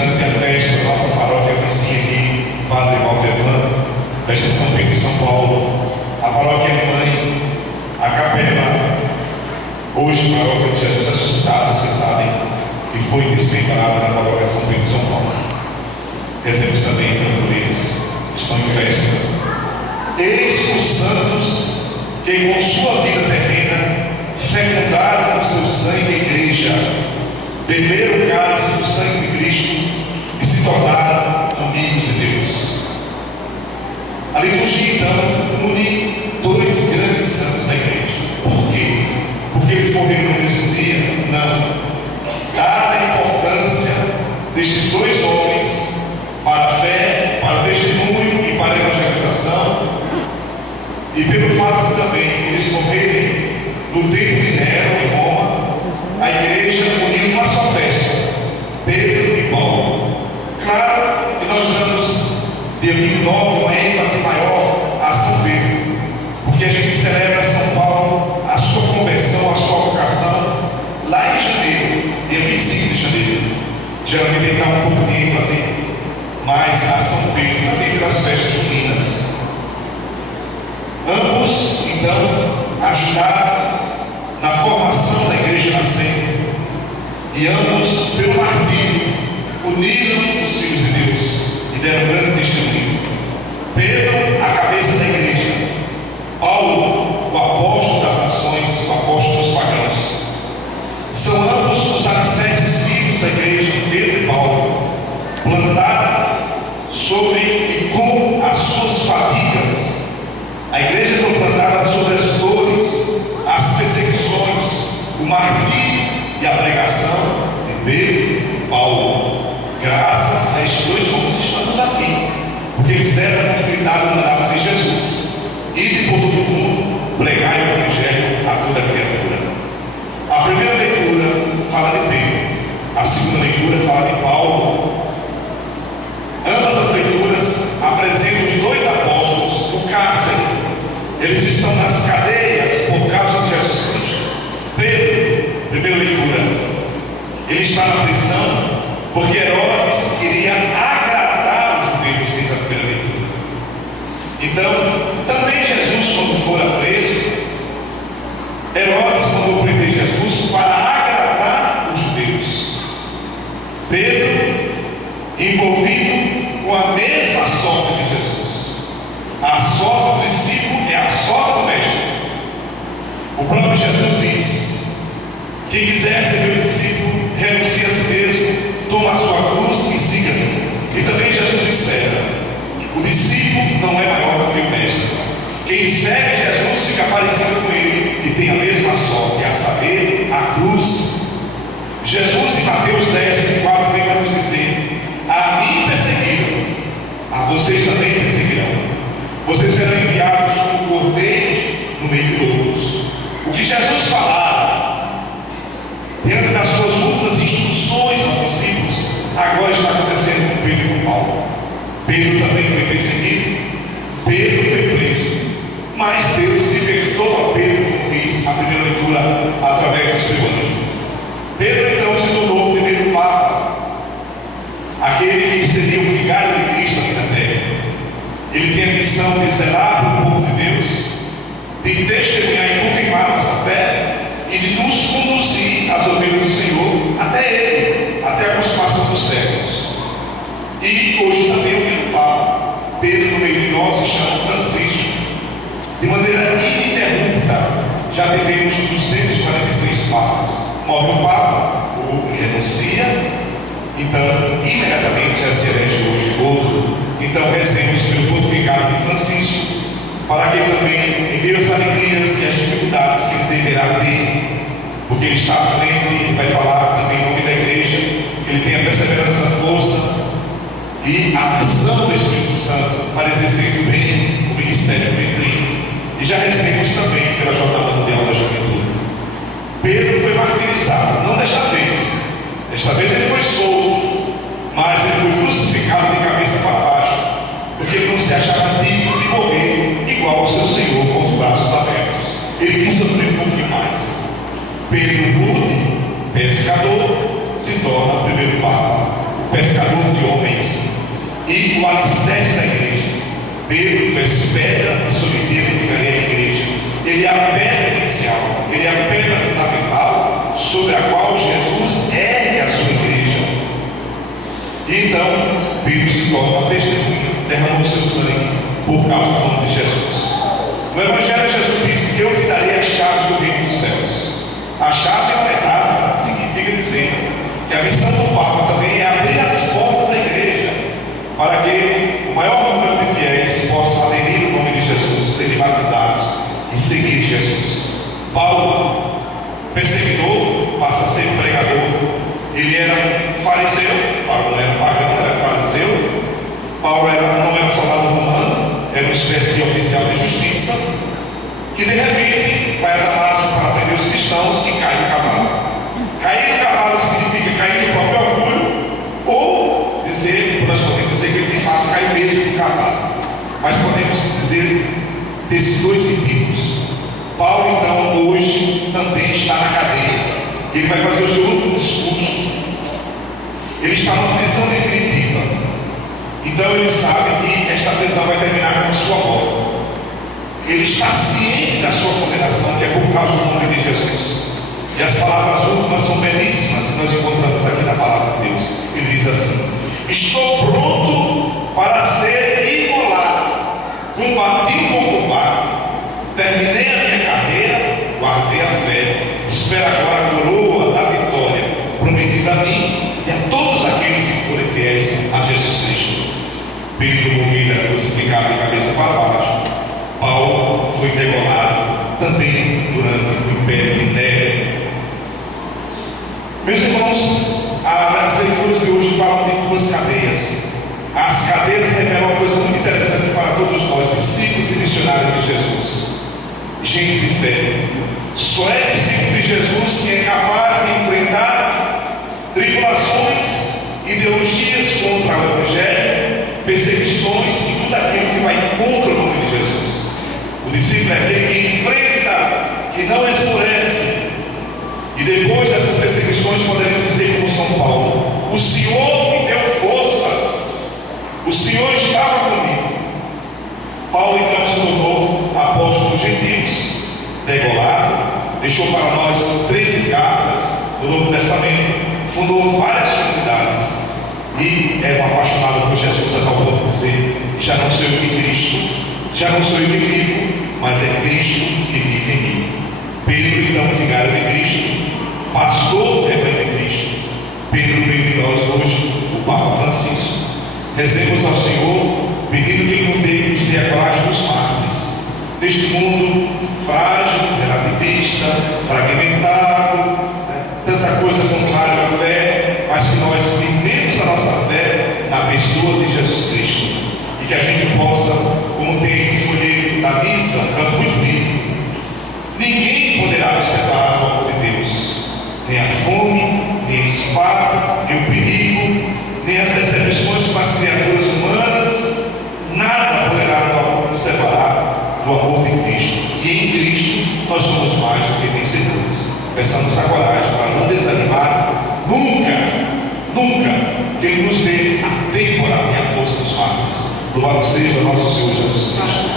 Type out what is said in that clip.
instante a festa da nossa paróquia vizinha aqui, Padre Valdevan, festa de São Pedro e São Paulo, a paróquia mãe, a capela, hoje paróquia de Jesus ressuscitado, vocês sabem, que foi desmembrada na paróquia de São Pedro e São Paulo. Rezemos também por eles, estão em festa. Eis os santos que com sua vida terrena fecundaram com seu sangue a igreja, beberam o cálice do sangue de Cristo e se tornaram amigos de Deus. A liturgia então une dois grandes santos da igreja. Por quê? Porque eles morreram no mesmo dia? Não. Dada a importância destes dois homens para a fé, para o testemunho e para a evangelização, e pelo fato de também eles morrerem no tempo de Nero em Roma, a igreja uniu uma só festa, Pedro e Paulo. Claro que nós damos dia 29 uma ênfase maior a São Pedro, porque a gente celebra São Paulo, a sua conversão, a sua vocação, lá em janeiro, dia 25 de janeiro. Geralmente ele dá um pouco de ênfase, mas a São Pedro também pelas festas juninas. Ambos, então, ajudaram na formação da igreja nascente, e ambos, pelo martírio, uniram os filhos de Deus e deram grande testemunho. Pedro, a cabeça da igreja; Paulo, o apóstolo das nações, o apóstolo dos pagãos. São ambos os alicerces vivos da igreja, Pedro e Paulo, plantados sobre e com as suas fadigas. A igreja foi plantada sobre as dores, as perseguições, o martírio e a pregação de Pedro e Paulo. Graças a estes dois homens estamos aqui, porque eles deram a continuidade ao mandato de Jesus: ide por todo o mundo, pregai o evangelho a toda criatura. A primeira leitura fala de Pedro, a segunda leitura fala de Paulo. Ambas as leituras apresentam os dois apóstolos no cárcere. Eles estão nas cadeias por causa de Jesus Cristo. Pedro, primeira leitura, ele está na prisão porque Herodes queria agradar os judeus, diz a primeira leitura. Então, também Jesus, quando fora preso, Herodes mandou prender Jesus para agradar os judeus. Pedro, envolvido com a mesma sorte de Jesus. A sorte do discípulo é a sorte do mestre. O próprio Jesus diz: quem quiser ser meu discípulo, renuncie a si mesmo, toma a sua cruz e siga-me. E também Jesus dissera: o discípulo não é maior do que o mestre. Quem segue Jesus fica parecido com ele e tem a mesma sorte, a saber, a cruz. Jesus, em Mateus 10, 24, vem para nos dizer: a mim perseguiram, a vocês também perseguirão. Vocês serão enviados como cordeiros no meio de lobos. O que Jesus falava, diante das suas últimas instruções aos discípulos, agora está acontecendo com Pedro e com Paulo. Pedro também foi perseguido, Pedro foi preso, mas Deus libertou a Pedro, como diz a primeira leitura, através do seu anjo. Pedro então se tornou o primeiro Papa, aquele que seria o vigário de Cristo aqui na terra. Ele tem a missão de zelar pelo povo de Deus, de testemunhar e confirmar nossa fé e de nos conduzir às ovelhas do Senhor até Ele, até a consumação dos séculos. E hoje também o mesmo Papa, Pedro, no meio de nós, se chama Francisco. De maneira ininterrupta, já tivemos 246 papas. Morre um Papa, ou renuncia, então imediatamente já se elege hoje outro. Então rezemos pelo pontificado de Francisco, para que ele também, em meio às alegrias e às dificuldades que ele deverá ter, porque ele está à frente, ele vai falar também em nome da igreja, que ele tenha perseverança, força e a ação do Espírito Santo para exercer bem o ministério petrino. E já rezemos também pela Jornada Mundial da Juventude. Pedro foi martirizado, não desta vez. Desta vez ele foi solto, mas ele foi crucificado de cabeça para baixo, porque ele não se achava digno de morrer igual ao seu Senhor, com os braços abertos. Ele quis sofrer um pouquinho mais. Pedro Rude, pescador, se torna primeiro Papa. pescador de homens e o alicerce da igreja. Pedro, tu és pedra e sobre ti edificarei a igreja. Ele é a pedra inicial, ele é a pedra fundamental sobre a qual Jesus ergue a sua igreja. E então, Pedro se torna uma testemunha, derramou seu sangue por causa do nome de Jesus. No Evangelho, Jesus disse: eu te darei as chaves do reino dos céus. A chave é uma metáfora, significa dizer que a missão do Papa também é abrir as portas da igreja, para que o maior número de fiéis possam aderir ao nome de Jesus, serem batizados e seguir Jesus. Paulo, perseguidor, passa a ser pregador. Ele era um fariseu, Paulo não era pagão, era fariseu. Paulo não era soldado romano, era uma espécie de oficial de justiça, que de repente vai a Damasco para prender os cristãos e cai no cavalo. Cair no cavalo significa cair no próprio orgulho, ou dizer, nós podemos dizer que ele de fato caiu mesmo no cavalo, mas podemos dizer desses dois sentidos. Paulo então hoje também está na cadeia. Ele vai fazer o seu último discurso. Ele está numa prisão definitiva. Então ele sabe que esta prisão vai terminar com a sua morte. Ele está ciente da sua condenação, que é por causa do nome de Jesus. E as palavras últimas são belíssimas que nós encontramos aqui na palavra de Deus. Ele diz assim: estou pronto para ser imolado, combati o bom combate, terminei a minha carreira, guardei a fé, espero agora a coroa da vitória, prometida a mim e a todos aqueles que forem fiéis a Jesus Cristo. Pedro morreu crucificado de cabeça para baixo. Paulo foi degolado também durante o Império de Nero. Meus irmãos, as leituras de hoje falam de duas cadeias. As cadeias revelam uma coisa muito interessante para todos nós, discípulos e missionários de Jesus. Gente de fé. Só é discípulo de Jesus quem é capaz de enfrentar tribulações, ideologias contra o Evangelho, perseguições e tudo aquilo que vai contra o nome de Jesus. O discípulo é aquele que enfrenta, que não esmorece. E depois dessas perseguições poderemos dizer como São Paulo: o Senhor me deu forças, o Senhor estava comigo. Paulo então se tornou apóstolo dos gentios, degolado, deixou para nós 13 cartas do Novo Testamento, fundou várias comunidades e era um apaixonado por Jesus a tal ponto de dizer: já não sou eu que Cristo, já não sou eu que vivo, mas é Cristo que vive em mim. Pedro então, vigário de Cristo, pastor do rebanho de Cristo. Pedro veio de nós hoje, o Papa Francisco. Rezemos ao Senhor, pedindo que Ele nos dê a coragem dos mártires, deste mundo frágil, relativista, fragmentado, tanta coisa contrária à fé, mas que nós vivemos a nossa fé na pessoa de Jesus Cristo, e que a gente possa, como tem no folheto da missa, canto muito lindo: ninguém poderá nos separar do amor de Deus, nem a fome, nem a espada, nem o perigo, nem as decepções com as criaturas humanas, nada poderá nos separar do amor de Cristo. E em Cristo nós somos mais do que vencedores. Peçamos a coragem para não desanimar nunca, que Ele nos dê a temporal e a força dos mártires. Louvado seja o nosso Senhor Jesus Cristo.